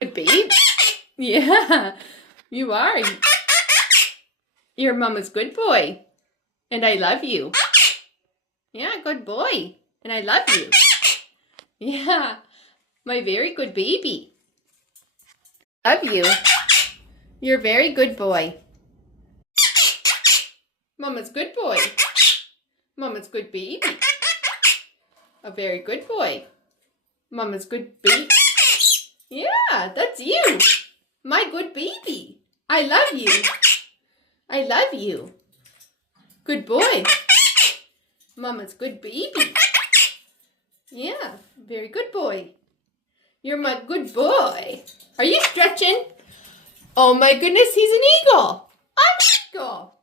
Good babe. Yeah, you are. You're Mama's good boy. And I love you. Yeah, good boy. And I love you. Yeah, my very good baby. Love you. You're a very good boy. Mama's good boy. Mama's good baby. A very good boy. Mama's good baby. Yeah, that's you. My good baby. I love you. I love you. Good boy. Mama's good baby. Yeah, very good boy. You're my good boy. Are you stretching? Oh my goodness, he's an eagle. An eagle.